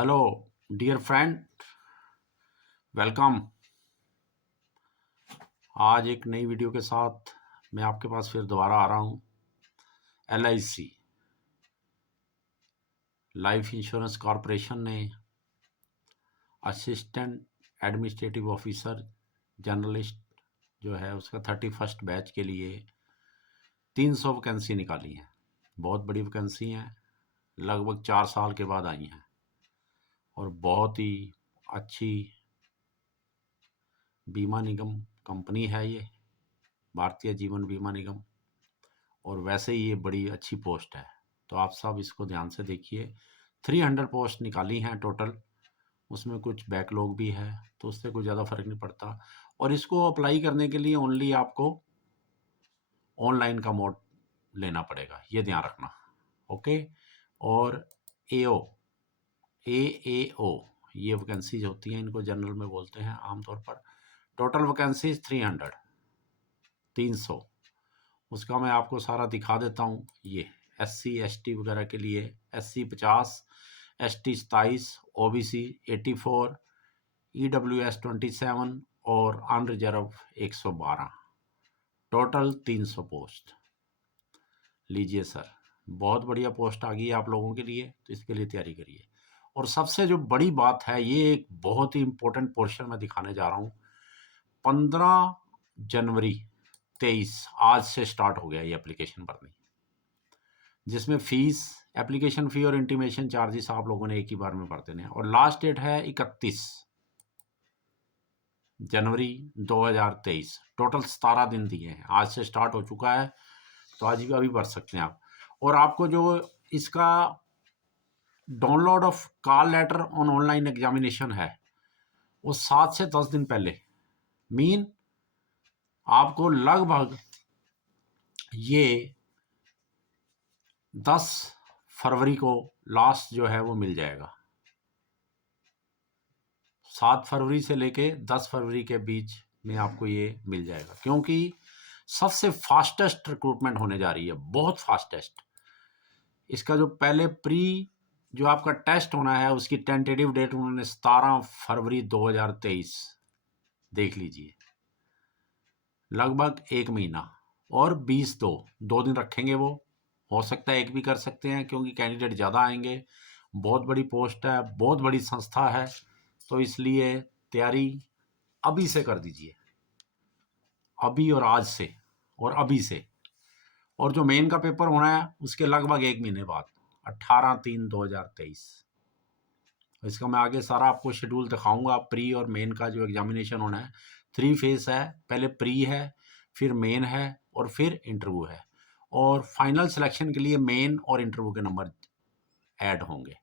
Hello dear friend, welcome. आज एक नई वीडियो के साथ मैं आपके पास फिर दोबारा आ रहा हूँ। LIC लाइफ इंश्योरेंस कॉरपोरेशन ने असिस्टेंट एडमिनिस्ट्रेटिव ऑफिसर जर्नलिस्ट जो है उसका 31st बैच के लिए 300 वैकेंसी निकाली है। बहुत बड़ी वैकेंसी हैं, लगभग 4 साल के बाद आई हैं और बहुत ही अच्छी बीमा निगम कंपनी है ये, भारतीय जीवन बीमा निगम। और वैसे ही ये बड़ी अच्छी पोस्ट है, तो आप सब इसको ध्यान से देखिए। 300 पोस्ट निकाली हैं टोटल, उसमें कुछ बैकलॉग भी है, तो उससे कोई ज़्यादा फर्क नहीं पड़ता। और इसको अप्लाई करने के लिए ओनली आपको ऑनलाइन का मोड लेना पड़ेगा, ये ध्यान रखना। ओके। और AO ये वैकेंसीज होती हैं, इनको जनरल में बोलते हैं आमतौर पर। Total vacancies 300। उसका मैं आपको सारा दिखा देता हूँ। ये SC ST वगैरह के लिए SC 50, ST 27, OBC 84, EWS 27 और अनरिजर्व 112। Total 300 post. लीजिए सर, बहुत बढ़िया पोस्ट आ गई है आप लोगों के लिए, तो इसके लिए तैयारी करिए। और सबसे जो बड़ी बात है, ये एक बहुत ही इंपॉर्टेंट पोर्शन मैं दिखाने जा रहा हूँ। 15 जनवरी 23 आज से स्टार्ट हो गया ये एप्लीकेशन भरनी, जिसमें फीस, एप्लीकेशन फ़ी और इंटीमेशन चार्जेस आप लोगों ने एक ही बार में भर देने हैं। और लास्ट डेट है 31 जनवरी 2023। टोटल 17 दिन दिए हैं, आज से स्टार्ट हो चुका है, तो आज भी अभी भर सकते हैं आप। और आपको जो इसका download of call later on online examination है, वो 7 से 10 दिन पहले, मीन आपको लगभग ये 10 फरवरी को लास्ट जो है वो मिल जाएगा। 7 फरवरी से लेके 10 फरवरी के बीच में आपको ये मिल जाएगा, क्योंकि सबसे फास्टेस्ट रिक्रूटमेंट होने जा रही है, बहुत फास्टेस्ट। इसका जो पहले जो आपका टेस्ट होना है, उसकी टेंटेटिव डेट उन्होंने 17 फरवरी 2023, देख लीजिए, लगभग 1 महीना। और 2 दिन रखेंगे, वो हो सकता है 1 भी कर सकते हैं, क्योंकि कैंडिडेट ज़्यादा आएंगे। बहुत बड़ी पोस्ट है, बहुत बड़ी संस्था है, तो इसलिए तैयारी अभी से कर दीजिए, अभी और आज से और अभी से। और जो मेन का पेपर होना है उसके लगभग 1 महीने बाद, 18/3/2023। इसका मैं आगे सारा आपको शेड्यूल दिखाऊंगा। प्री और मेन का जो एग्जामिनेशन होना है, 3 फेज है। पहले प्री है, फिर मेन है और फिर इंटरव्यू है। और फाइनल सिलेक्शन के लिए मेन और इंटरव्यू के नंबर ऐड होंगे।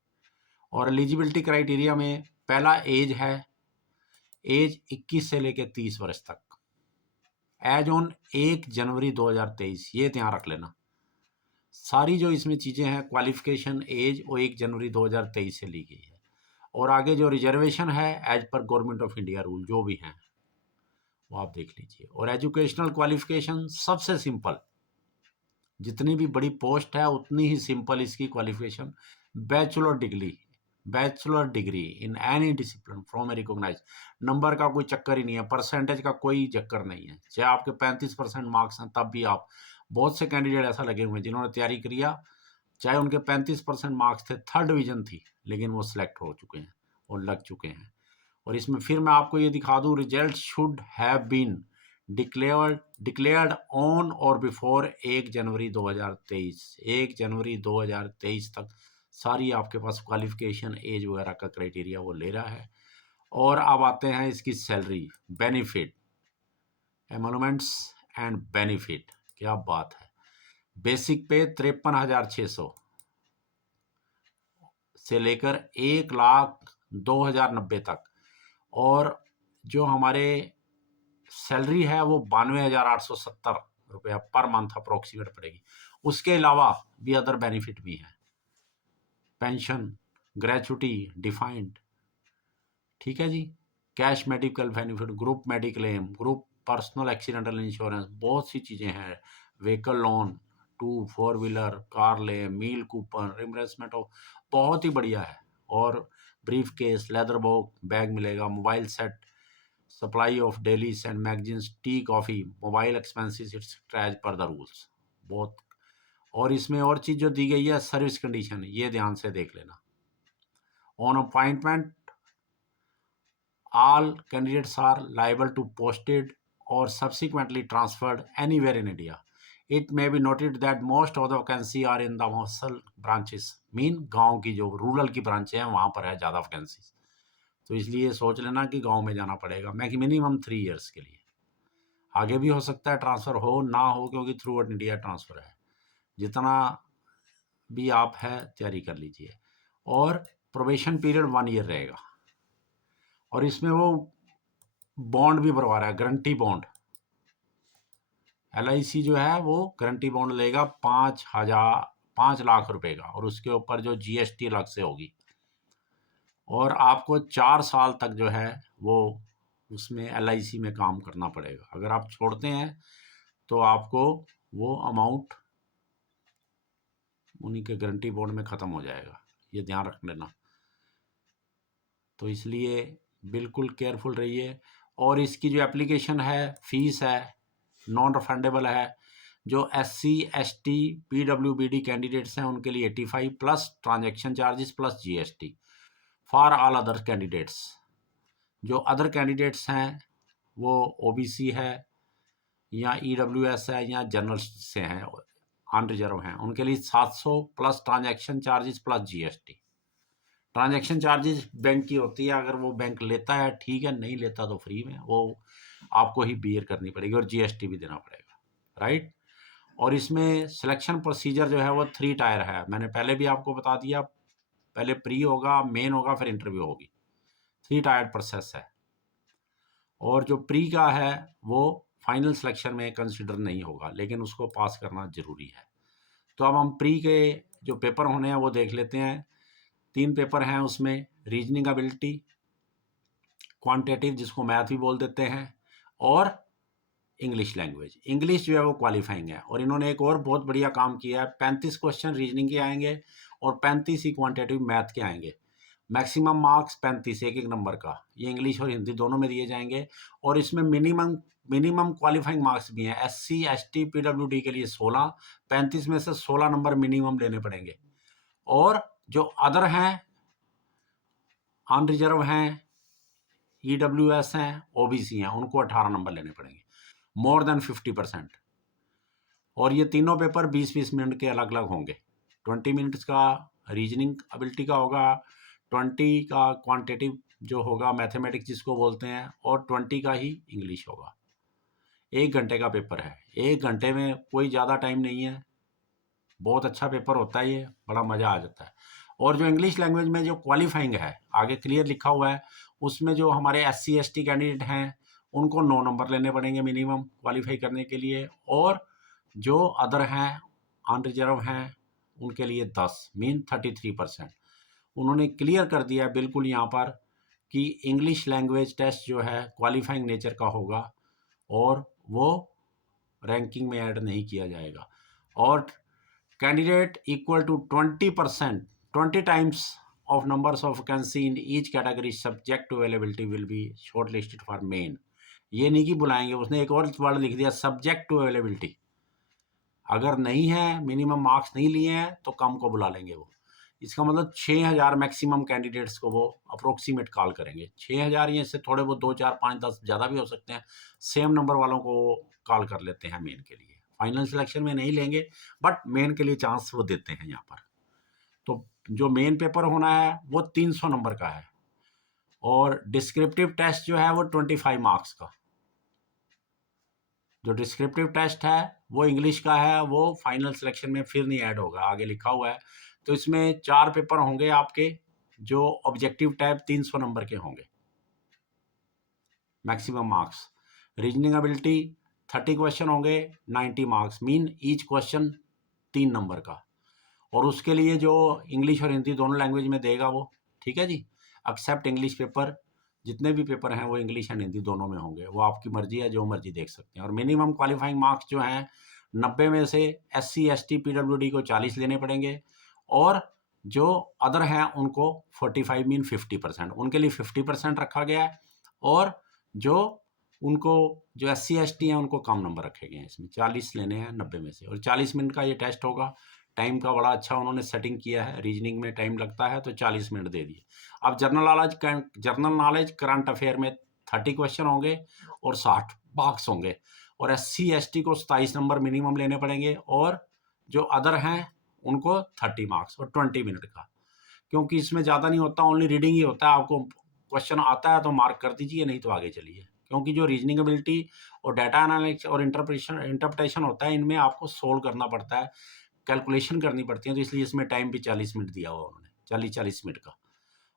और एलिजिबिलिटी क्राइटेरिया में पहला एज है, एज 21 से लेकर 30 वर्ष तक, एज ऑन 1 जनवरी 2023, ये ध्यान रख लेना। सारी जो इसमें चीज़ें हैं, क्वालिफिकेशन, एज, वो 1 जनवरी 2023 से ली गई है। और आगे जो रिजर्वेशन है, as per government of India rule जो भी हैं वो आप देख लीजिए। और एजुकेशनल क्वालिफिकेशन सबसे सिंपल, जितनी भी बड़ी पोस्ट है उतनी ही सिंपल इसकी qualification, bachelor degree in any discipline from a recognise. Number का कोई चक्कर ही नहीं है, परसेंटेज का कोई चक्कर नहीं है। चाहे आपके 35% मार्क्स हैं तब भी आप, बहुत से कैंडिडेट ऐसा लगे हुए हैं जिन्होंने तैयारी किया, चाहे उनके 35% मार्क्स थे, 3rd डिवीजन थी, लेकिन वो सिलेक्ट हो चुके हैं और लग चुके हैं। और इसमें फिर मैं आपको ये दिखा दूं, result should have been declared on or before 1 जनवरी 2023। 1 जनवरी 2023 तक सारी आपके पास क्वालिफिकेशन, एज वगैरह का क्राइटेरिया वो ले रहा है। और अब आते हैं इसकी salary, benefit, emoluments and benefit. क्या बात है। बेसिक पे 53,600 से लेकर 1,02,090 तक। और जो हमारे सैलरी है वो 92,870 रुपया पर मंथ अप्रोक्सीमेट पड़ेगी। उसके अलावा भी अदर बेनिफिट भी हैं, पेंशन, ग्रेचुटी, डिफाइंड, ठीक है जी, cash medical benefit, group mediclaim, group personal accidental insurance, बहुत सी चीज़ें हैं, व्हीकल लोन, 2 4 व्हीलर कार ले, मील कूपन, रिम्बर्समेंट ऑफ, बहुत ही बढ़िया है। और ब्रीफ केस, लेदर बैग मिलेगा, mobile set, supply of dailies and magazines, tea coffee, mobile expenses as per the rules. बहुत। और इसमें और चीज़ जो दी गई है, सर्विस कंडीशन, ये ध्यान से देख लेना। On appointment all candidates are liable to posted or subsequently transferred anywhere in India. It may be noted that most of the vacancy are in the muscle branches, mean गांव की जो rural की ब्रांचें हैं वहां पर है ज़्यादा वैकेंसी। तो इसलिए सोच लेना कि गांव में जाना पड़ेगा मिनिमम 3 इयर्स के लिए। आगे भी हो सकता है ट्रांसफ़र हो ना हो, क्योंकि थ्रू आउट इंडिया ट्रांसफ़र है। जितना भी आप है तैयारी कर लीजिए। और प्रोबेशन पीरियड 1 ईयर रहेगा। और इसमें वो बॉन्ड भी भरवा रहा है, गारंटी बॉन्ड। LIC जो है वो गारंटी बॉन्ड लेगा 5 लाख रुपए का, और उसके ऊपर जो GST अलग से होगी। और आपको 4 साल तक जो है वो उसमें LIC में काम करना पड़ेगा। अगर आप छोड़ते हैं तो आपको वो अमाउंट उन्हीं के गारंटी बॉन्ड में ख़त्म हो जाएगा, ये ध्यान रख लेना। तो इसलिए बिल्कुल केयरफुल रहिए। और इसकी जो एप्लीकेशन है, फीस है, नॉन रिफंडेबल है। जो SC ST PWBD कैंडिडेट्स हैं उनके लिए 85 plus transaction charges plus GST। For all other candidates, जो अदर कैंडिडेट्स हैं वो OBC है या EWS है या जनरल से हैं, अनरिजर्व हैं, उनके लिए 700 plus transaction charges plus GST। Transaction charges bank की होती है, अगर वो बैंक लेता है ठीक है, नहीं लेता तो फ्री में, वो आपको ही बियर करनी पड़ेगी, और GST भी देना पड़ेगा, राइट। और इसमें सिलेक्शन प्रोसीजर जो है वो 3 टायर है, मैंने पहले भी आपको बता दिया। पहले प्री होगा, मेन होगा, फिर इंटरव्यू होगी। 3 टायर प्रोसेस है। और जो प्री का है वो फाइनल सिलेक्शन में कंसिडर नहीं होगा, लेकिन उसको पास करना जरूरी है। तो अब हम प्री के जो पेपर होने हैं वो देख लेते हैं। 3 पेपर हैं उसमें, रीजनिंग एबिलिटी, क्वांटिटेटिव जिसको मैथ भी बोल देते हैं, और इंग्लिश लैंग्वेज। इंग्लिश जो है वो क्वालिफाइंग है। और इन्होंने एक और बहुत बढ़िया काम किया है, 35 क्वेश्चन रीजनिंग के आएंगे और 35 ही क्वांटिटेटिव मैथ के आएंगे। मैक्सिमम मार्क्स 35, एक नंबर का, ये इंग्लिश और हिंदी दोनों में दिए जाएंगे। और इसमें मिनिमम क्वालिफाइंग मार्क्स भी हैं। SC ST PWD के लिए 16, 35 में से 16 नंबर मिनिमम लेने पड़ेंगे। और जो अदर हैं, अनरिजर्व हैं, EWS हैं, OBC हैं, उनको 18 नंबर लेने पड़ेंगे, मोर देन 50%। और ये तीनों पेपर 20-20 मिनट के अलग अलग होंगे। 20 मिनट्स का रीजनिंग एबिलिटी का होगा, 20 का क्वांटिटेटिव जो होगा मैथमेटिक्स जिसको बोलते हैं, और 20 का ही इंग्लिश होगा। 1 घंटे का पेपर है। 1 घंटे में कोई ज़्यादा टाइम नहीं है, बहुत अच्छा पेपर होता है, ये बड़ा मज़ा आ जाता है। और जो इंग्लिश लैंग्वेज में जो क्वालिफाइंग है, आगे क्लियर लिखा हुआ है, उसमें जो हमारे SC ST कैंडिडेट हैं उनको 9 नंबर लेने पड़ेंगे मिनिमम क्वालिफाई करने के लिए। और जो अदर हैं, अनरिजर्व हैं, उनके लिए 10, मीन 33%। उन्होंने क्लियर कर दिया है बिल्कुल यहाँ पर कि इंग्लिश लैंग्वेज टेस्ट जो है क्वालिफाइंग नेचर का होगा, और वो रैंकिंग में ऐड नहीं किया जाएगा। और candidate equal to 20%, 20 times of numbers of vacancy in each category subject to availability will be shortlisted for main। ये नहीं कि बुलाएंगे, उसने एक और वर्ड लिख दिया, सब्जेक्ट टू अवेलेबिलिटी। अगर नहीं है, मिनिमम मार्क्स नहीं लिए हैं, तो कम को बुला लेंगे वो। इसका मतलब 6000 मैक्सिमम कैंडिडेट्स को वो अप्रोक्सीमेट कॉल करेंगे। 6000 या इससे थोड़े बहुत 2 4 5 10 ज़्यादा भी हो सकते हैं, सेम नंबर वालों को वो कॉल कर लेते हैं मेन के लिए। फाइनल सिलेक्शन में नहीं लेंगे, बट मेन के लिए चांस वो देते हैं यहाँ पर। तो जो मेन पेपर होना है वो 300 नंबर का है, और डिस्क्रिप्टिव टेस्ट जो है वो 25 मार्क्स का। जो डिस्क्रिप्टिव टेस्ट है वो इंग्लिश का है, वो फाइनल सिलेक्शन में फिर नहीं ऐड होगा, आगे लिखा हुआ है। तो इसमें 4 पेपर होंगे आपके, जो ऑब्जेक्टिव टाइप 300 नंबर के होंगे, maximum marks. Reasoning ability 30 question होंगे, 90 marks, mean each question 3 number का। और उसके लिए जो इंग्लिश और हिंदी दोनों लैंग्वेज में देगा वो, ठीक है जी। एक्सेप्ट इंग्लिश पेपर, जितने भी पेपर हैं वो इंग्लिश एंड हिंदी दोनों में होंगे, वो आपकी मर्जी है, जो मर्जी देख सकते हैं। और मिनिमम क्वालिफाइंग मार्क्स जो हैं 90 में से SC ST PWD को 40 लेने पड़ेंगे, और जो अदर हैं उनको 45 मीन 50%, उनके लिए 50% रखा गया है। और जो उनको जो SC ST हैं उनको कम नंबर रखे गए हैं। इसमें 40 लेने हैं 90 में से, और 40 मिनट का ये टेस्ट होगा। टाइम का बड़ा अच्छा उन्होंने सेटिंग किया है, रीजनिंग में टाइम लगता है तो 40 मिनट दे दिए। अब जनरल नॉलेज करंट अफेयर में 30 क्वेश्चन होंगे और 60 मार्क्स होंगे, और SC ST को 27 नंबर मिनिमम लेने पड़ेंगे, और जो अदर हैं उनको 30 मार्क्स और 20 मिनट का। क्योंकि इसमें ज़्यादा नहीं होता, ओनली रीडिंग ही होता है। आपको क्वेश्चन आता है तो मार्क कर दीजिए, नहीं तो आगे चलिए। क्योंकि जो रीजनिंग एबिलिटी और डाटा एनालिटिक्स और इंटरप्रिटेशन होता है, इनमें आपको सोल्व करना पड़ता है, कैलकुलेशन करनी पड़ती है, तो इसलिए इसमें टाइम भी 40 मिनट दिया हुआ उन्होंने, 40 मिनट का।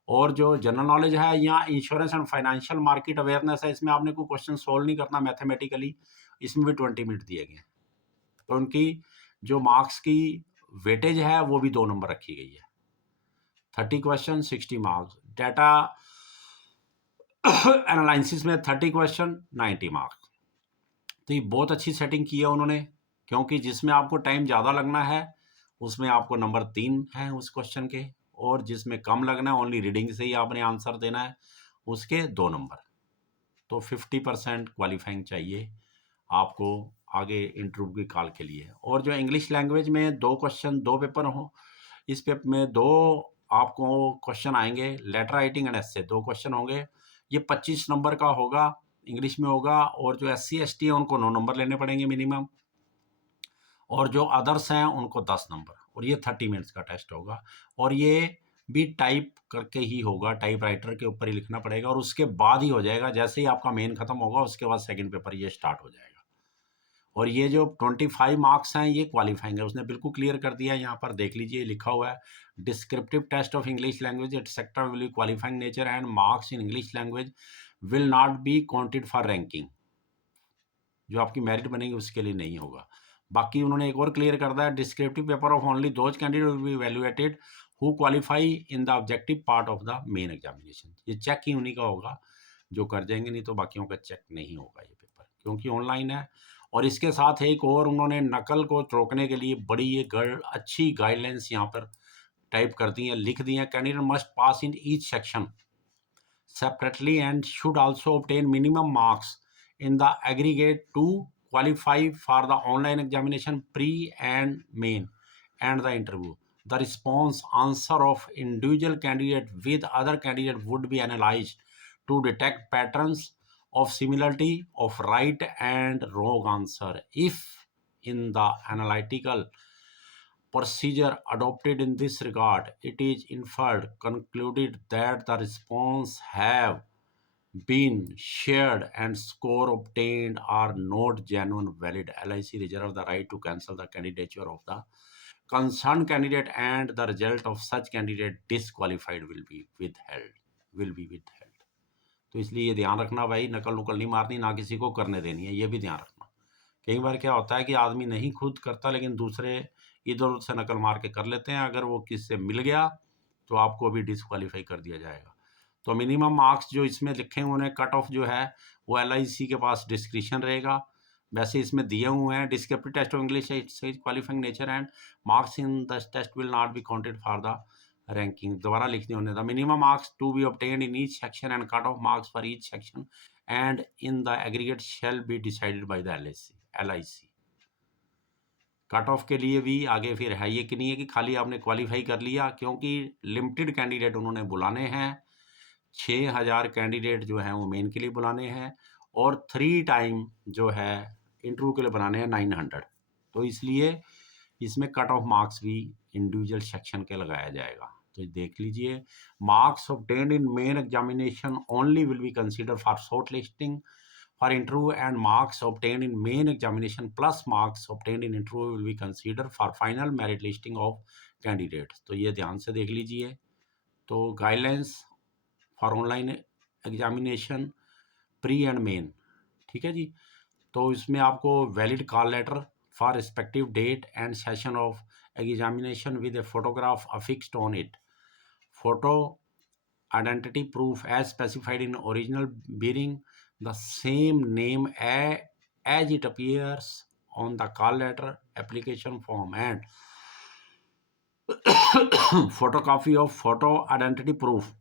और जो जनरल नॉलेज है या insurance and financial market awareness है, इसमें आपने कोई क्वेश्चन सोल्व नहीं करना मैथमेटिकली, इसमें भी 20 मिनट दिए गए हैं। तो उनकी जो मार्क्स की वेटेज है वो भी 2 नंबर रखी गई है। 30 क्वेश्चन 60 मार्क्स। डाटा एनालिसिस में 30 क्वेश्चन 90 मार्क्स। तो ये बहुत अच्छी सेटिंग की है उन्होंने, क्योंकि जिसमें आपको टाइम ज़्यादा लगना है उसमें आपको नंबर 3 है उस क्वेश्चन के, और जिसमें कम लगना है ओनली रीडिंग से ही आपने आंसर देना है, उसके 2 नंबर। तो 50% क्वालिफाइंग चाहिए आपको आगे इंटरव्यू की कॉल के लिए। और जो इंग्लिश लैंग्वेज में 2 क्वेश्चन 2 पेपर हो, इस पेपर में 2 आपको क्वेश्चन आएंगे, letter writing and essay 2 question होंगे। ये 25 नंबर का होगा, इंग्लिश में होगा, और जो SC ST है उनको 9 नंबर लेने पड़ेंगे मिनिमम, और जो अदर्स हैं उनको 10 नंबर, और ये 30 मिनट्स का टेस्ट होगा। और ये भी टाइप करके ही होगा, टाइप राइटर के ऊपर ही लिखना पड़ेगा, और उसके बाद ही हो जाएगा। जैसे ही आपका मेन खत्म होगा उसके बाद सेकंड पेपर ये स्टार्ट हो जाएगा। और ये जो 25 मार्क्स हैं ये क्वालिफाइंग है, उसने बिल्कुल क्लियर कर दिया है। यहाँ पर देख लीजिए लिखा हुआ है, descriptive test of English language etcetera will be qualifying nature and marks in English language will not be counted for ranking. जो आपकी मेरिट बनेगी उसके लिए नहीं होगा। बाकी उन्होंने एक और क्लियर कर दिया, descriptive paper of only those candidate will be evaluated who qualify in the objective part of the main examination. ये चेक ही उन्हीं का होगा जो कर जाएंगे, नहीं तो बाकियों का चेक नहीं होगा ये पेपर, क्योंकि ऑनलाइन है। और इसके साथ एक और उन्होंने नकल को रोकने के लिए बड़ी ये अच्छी गाइडलाइंस यहाँ पर टाइप कर दी हैं, लिख दी हैं। Candidate must pass in each section separately and should also obtain minimum marks in the aggregate to qualify for the online examination pre and main and the interview. The response answer of individual candidate with other candidate would be analyzed to detect patterns of similarity of right and wrong answer. If in the analytical procedure adopted in this regard, it is inferred, concluded that the response have been shared and score obtained are not genuine valid, LIC reserve the right to cancel the candidature of the concerned candidate and the result of such candidate disqualified will be withheld। तो इसलिए ये ध्यान रखना भाई, नकल नुकल नहीं मारनी, ना किसी को करने देनी है, ये भी ध्यान रखना। कई बार क्या होता है कि आदमी नहीं खुद करता लेकिन दूसरे इधर उधर से नकल मार के कर लेते हैं। अगर वो किससे मिल गया तो आपको भी डिस्क्वालीफाई कर दिया जाएगा। तो मिनिमम मार्क्स जो इसमें लिखे हुए हैं, कट ऑफ जो है वो LIC के पास डिस्क्रिप्शन रहेगा। वैसे इसमें दिए हुए हैं, descriptive test of English qualifying nature and marks in the test will not be counted for the ranking. दोबारा लिखने होने, the minimum marks to be obtained in each section and cut off marks for each section and in the aggregate shall be decided by the LIC। Cut off के लिए भी आगे फिर है, ये कि नहीं है कि खाली आपने क्वालिफाई कर लिया, क्योंकि लिमिटेड कैंडिडेट उन्होंने बुलाने हैं। 6000 कैंडिडेट जो हैं वो मेन के लिए बुलाने हैं, और 3 टाइम जो है इंटरव्यू के लिए बनाने हैं 900। तो इसलिए इसमें कट ऑफ मार्क्स भी इंडिविजुअल सेक्शन के लगाया जाएगा। तो देख लीजिए, marks obtained in main examination only will be consider for short listing for interview, and marks obtained in main examination plus marks obtained in interview will be considered for final merit listing of candidates। तो ये ध्यान से देख लीजिए। तो guidelines for online examination pre and main, ठीक है जी। तो इसमें आपको valid call letter for respective date and session of examination with a photograph affixed on it, photo identity proof as specified in original bearing the same name as it appears on the call letter application form, and photocopy of photo identity proof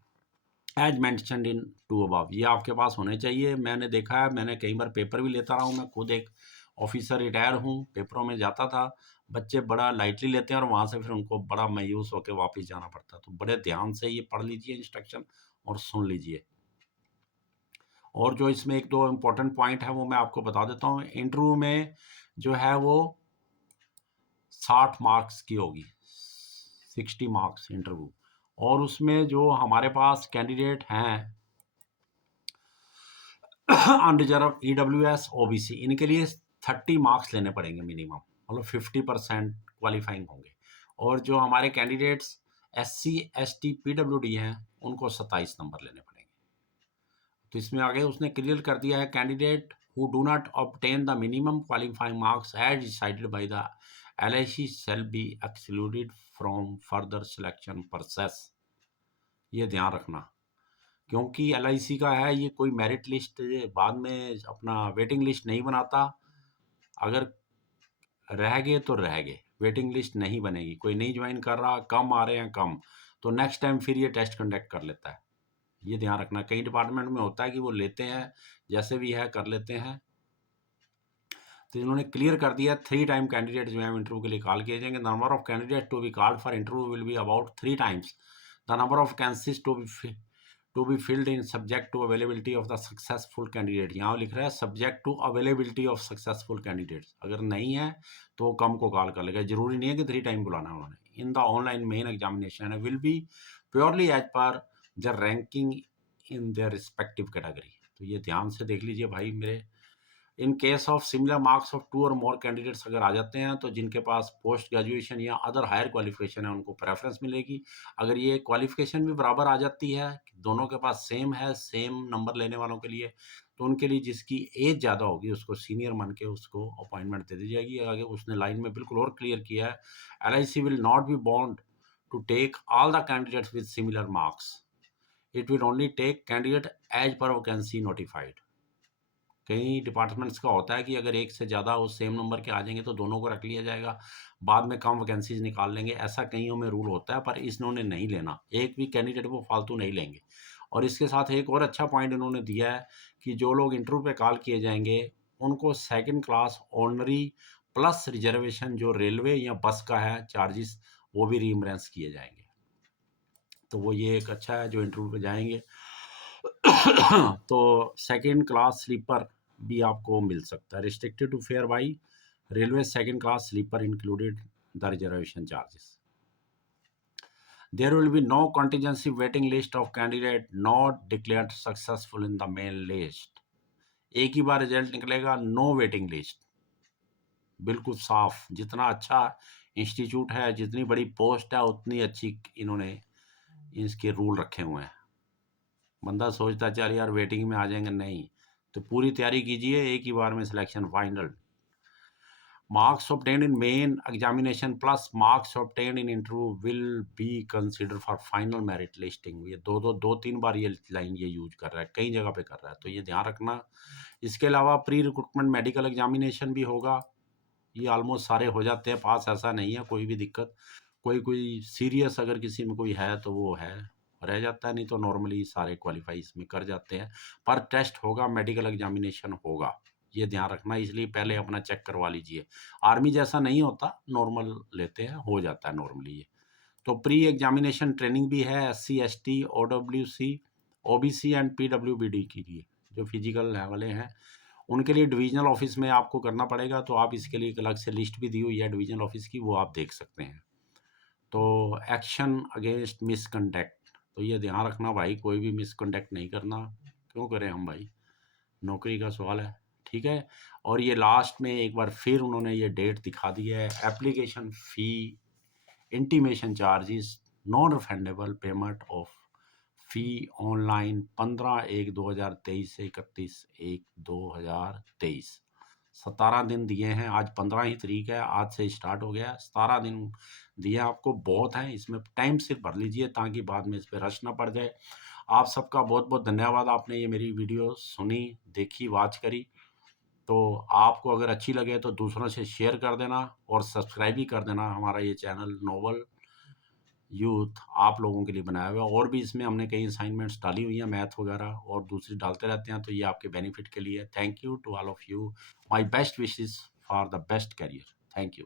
as mentioned in two above, ये आपके पास होने चाहिए। मैंने देखा है, मैंने कई बार paper भी लेता रहा हूँ, मैं खुद एक ऑफिसर रिटायर हूँ, पेपरों में जाता था, बच्चे बड़ा लाइटली लेते हैं और वहाँ से फिर उनको बड़ा मायूस होकर वापस जाना पड़ता। तो बड़े ध्यान से ये पढ़ लीजिए इंस्ट्रक्शन और सुन लीजिए। और जो इसमें एक दो इम्पोर्टेंट पॉइंट है वो मैं आपको बता देता हूँ। इंटरव्यू में जो है वो 60 मार्क्स की होगी, 60 मार्क्स इंटरव्यू। और उसमें जो हमारे पास कैंडिडेट हैं अनरिजर्व, EWS, OBC, इनके लिए 30 मार्क्स लेने पड़ेंगे मिनिमम, मतलब 50% क्वालिफाइंग होंगे। और जो हमारे कैंडिडेट्स SC, ST, PWD हैं उनको 27 नंबर लेने पड़ेंगे। तो इसमें आगे उसने क्लियर कर दिया है, candidate who do not obtain the minimum qualifying marks as decided by the LIC shall be excluded from further selection process. ये ध्यान रखना, क्योंकि LIC का है ये, कोई मेरिट लिस्ट बाद में अपना वेटिंग लिस्ट नहीं बनाता। अगर रह गए तो रह गए, वेटिंग लिस्ट नहीं बनेगी। कोई नहीं ज्वाइन कर रहा, कम आ रहे हैं कम, तो नेक्स्ट टाइम फिर ये टेस्ट कंडक्ट कर लेता है। ये ध्यान रखना। कई डिपार्टमेंट में होता है कि वो लेते हैं, जैसे भी है कर लेते हैं। तो इन्होंने क्लियर कर दिया, 3 टाइम कैंडिडेट जो है इंटरव्यू के लिए कॉल किए जाएंगे। Number of candidate to be called for interview will be about 3 times the number of vacancies to be filled in subject to availability of the successful candidate. यहाँ लिख रहा है subject to availability of successful candidates, अगर नहीं है तो वो कम को कॉल कर लेगा। जरूरी नहीं है कि 3 टाइम बुलाना उन्होंने। In the online main examination will be purely as per the ranking in their respective category. तो ये ध्यान से देख लीजिए भाई मेरे। In case of similar marks of 2 or more candidates अगर आ जाते हैं तो जिनके पास पोस्ट ग्रेजुएशन या अदर हायर क्वालिफिकेशन है उनको प्रेफरेंस मिलेगी। अगर ये क्वालिफिकेशन भी बराबर आ जाती है, दोनों के पास सेम है, सेम नंबर लेने वालों के लिए, तो उनके लिए जिसकी एज ज़्यादा होगी उसको सीनियर मान के उसको अपॉइंटमेंट दे दी जाएगी। आगे उसने लाइन में बिल्कुल और क्लियर किया है, LIC will not be bound to take all the candidates with similar marks, it will only take candidate as per vacancy notified. कई डिपार्टमेंट्स का होता है कि अगर एक से ज़्यादा वो सेम नंबर के आ जाएंगे तो दोनों को रख लिया जाएगा, बाद में कम वैकेंसीज निकाल लेंगे। ऐसा कईयों में रूल होता है, पर इन्होंने नहीं लेना, एक भी कैंडिडेट वो फालतू नहीं लेंगे। और इसके साथ एक और अच्छा पॉइंट इन्होंने दिया है कि जो लोग इंटरव्यू पे कॉल किए जाएंगे उनको 2nd क्लास ऑनरी प्लस रिजर्वेशन जो रेलवे या बस का है चार्जेस, वो भी रीइंबर्स किए जाएंगे। तो वो ये एक अच्छा है जो इंटरव्यू पे जाएंगे। तो 2nd क्लास स्लीपर भी आपको मिल सकता है, restricted to fare by railway 2nd class sleeper included the reservation charges. There will be no contingency waiting list of candidate not declared successful in the main list। एक ही बार result निकलेगा, no waiting list, बिल्कुल साफ। जितना अच्छा institute है, जितनी बड़ी post है, उतनी अच्छी इन्होंने इसके रूल रखे हुए हैं। बंदा सोचता चल यार वेटिंग में आ जाएंगे, नहीं, तो पूरी तैयारी कीजिए, एक ही बार में selection final. Marks obtained in main examination plus marks obtained in interview will B consider for final merit listing. ये दो तीन बार ये लाइन ये यूज कर रहा है, कई जगह पे कर रहा है, तो ये ध्यान रखना। इसके अलावा प्री रिक्रूटमेंट मेडिकल एग्जामिनेशन भी होगा। ये ऑलमोस्ट सारे हो जाते हैं पास, ऐसा नहीं है कोई भी दिक्कत। कोई सीरियस अगर किसी में कोई है तो वो है, रह जाता है, नहीं तो नॉर्मली सारे क्वालिफाई इसमें कर जाते हैं। पर टेस्ट होगा, मेडिकल एग्जामिनेशन होगा, ये ध्यान रखना। इसलिए पहले अपना चेक करवा लीजिए। आर्मी जैसा नहीं होता, नॉर्मल लेते हैं, हो जाता है नॉर्मली ये। तो प्री एग्जामिनेशन ट्रेनिंग भी है SC, ST, OWC, OBC and PWBD के लिए, जो फिजिकल वाले हैं उनके लिए डिवीजनल ऑफिस में आपको करना पड़ेगा। तो आप इसके लिए एक अलग से लिस्ट भी दी हुई है डिवीजनल ऑफिस की, वो आप देख सकते हैं। तो एक्शन अगेंस्ट मिसकंडक्ट, तो ये ध्यान रखना भाई, कोई भी मिसकंडक्ट नहीं करना। क्यों करें हम भाई, नौकरी का सवाल है, ठीक है। और ये लास्ट में एक बार फिर उन्होंने ये डेट दिखा दी है, application fee intimation charges non refundable payment of fee online 15/1/2023 से 31/1/2023। 17 दिन दिए हैं, आज 15 ही तारीख है, आज से स्टार्ट हो गया, 17 दिन दिए आपको, बहुत हैं। इसमें टाइम से भर लीजिए ताकि बाद में इस पर रश ना पड़ जाए। आप सबका बहुत बहुत धन्यवाद, आपने ये मेरी वीडियो सुनी, देखी, वॉच करी। तो आपको अगर अच्छी लगे तो दूसरों से शेयर कर देना और सब्सक्राइब भी कर देना हमारा ये चैनल नोबल यूथ आप लोगों के लिए बनाया हुआ है। और भी इसमें हमने कई असाइनमेंट्स डाली हुई हैं मैथ वगैरह, और दूसरी डालते रहते हैं, तो ये आपके बेनिफिट के लिए है। Thank you to all of you. My best wishes for the best career. Thank you.